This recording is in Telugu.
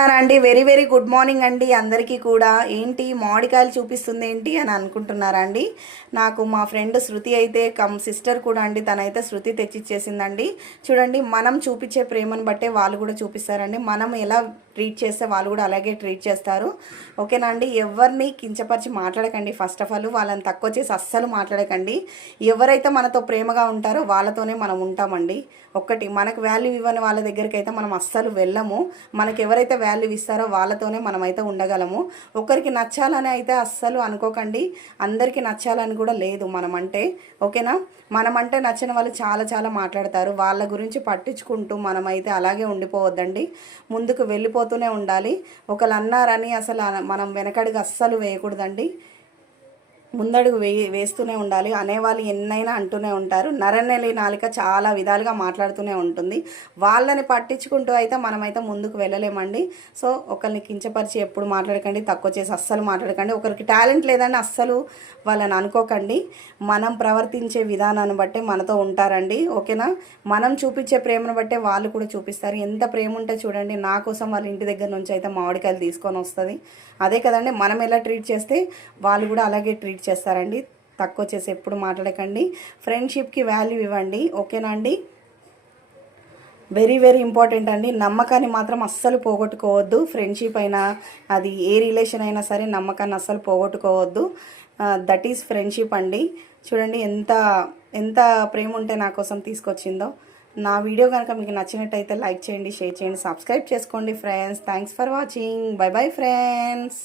అండి వెరీ వెరీ గుడ్ మార్నింగ్ అండి అందరికీ కూడా. ఏంటి మామిడికాయలు చూపిస్తుంది ఏంటి అని అనుకుంటున్నారా అండి? నాకు మా ఫ్రెండ్ శృతి అయితే సిస్టర్ కూడా అండి, తనైతే శృతి తెచ్చిచ్చేసిందండి. చూడండి, మనం చూపించే ప్రేమను బట్టే వాళ్ళు కూడా చూపిస్తారండి. మనం ఎలా ట్రీట్ చేస్తే వాళ్ళు కూడా అలాగే ట్రీట్ చేస్తారు. ఓకేనా అండి? ఎవరిని కించపరిచి మాట్లాడకండి. ఫస్ట్ ఆఫ్ ఆల్ వాళ్ళని తక్కువ చేసి అస్సలు మాట్లాడకండి. ఎవరైతే మనతో ప్రేమగా ఉంటారో వాళ్ళతోనే మనం ఉంటామండి. ఒక్కటి, మనకు వాల్యూ ఇవ్వని వాళ్ళ దగ్గరికి అయితే మనం అస్సలు వెళ్ళము. మనకు ఎవరైతే వాల్యూ ఇస్తారో వాళ్ళతోనే మనమైతే ఉండగలము. ఒకరికి నచ్చాలని అయితే అస్సలు అనుకోకండి. అందరికీ నచ్చాలని కూడా లేదు మనమంటే. ఓకేనా? మనమంటే నచ్చిన వాళ్ళు చాలా చాలా మాట్లాడతారు. వాళ్ళ గురించి పట్టించుకుంటూ మనమైతే అలాగే ఉండిపోవద్దండి. ముందుకు వెళ్ళిపోతూనే ఉండాలి. ఒకళ్ళు అన్నారని అసలు మనం వెనకడుగు అస్సలు వేయకూడదండి. ముందడుగు వేస్తూనే ఉండాలి. అనేవాళ్ళు ఎన్నైనా అంటూనే ఉంటారు. నరనెలి నాలిక చాలా విధాలుగా మాట్లాడుతూనే ఉంటుంది. వాళ్ళని పట్టించుకుంటూ అయితే మనమైతే ముందుకు వెళ్ళలేమండి. సో ఒకరిని కించపరిచి ఎప్పుడు మాట్లాడకండి, తక్కువ చేసి అస్సలు మాట్లాడకండి. ఒకరికి టాలెంట్ లేదని అస్సలు వాళ్ళని అనుకోకండి. మనం ప్రవర్తించే విధానాన్ని బట్టే మనతో ఉంటారండి. ఓకేనా? మనం చూపించే ప్రేమను బట్టే వాళ్ళు కూడా చూపిస్తారు. ఎంత ప్రేమ ఉంటే చూడండి, నా కోసం వాళ్ళ ఇంటి దగ్గర నుంచి అయితే మామిడికాయలు తీసుకొని వస్తుంది. అదే కదండి, మనం ఎలా ట్రీట్ చేస్తే వాళ్ళు కూడా అలాగే ట్రీట్ చేస్తారండి. తక్కువ చేసి ఎప్పుడు మాట్లాడకండి. ఫ్రెండ్షిప్కి వాల్యూ ఇవ్వండి. ఓకేనా అండి? వెరీ వెరీ ఇంపార్టెంట్ అండి. నమ్మకాన్ని మాత్రం అస్సలు పోగొట్టుకోవద్దు. ఫ్రెండ్షిప్ అయినా, అది ఏ రిలేషన్ అయినా సరే, నమ్మకాన్ని అస్సలు పోగొట్టుకోవద్దు. దట్ ఈజ్ ఫ్రెండ్షిప్ అండి. చూడండి ఎంత ఎంత ప్రేమ ఉంటే నా కోసం తీసుకొచ్చిందో. నా వీడియో కనుక మీకు నచ్చినట్టయితే లైక్ చేయండి, షేర్ చేయండి, సబ్స్క్రైబ్ చేసుకోండి friends. Thanks for watching. By bye friends.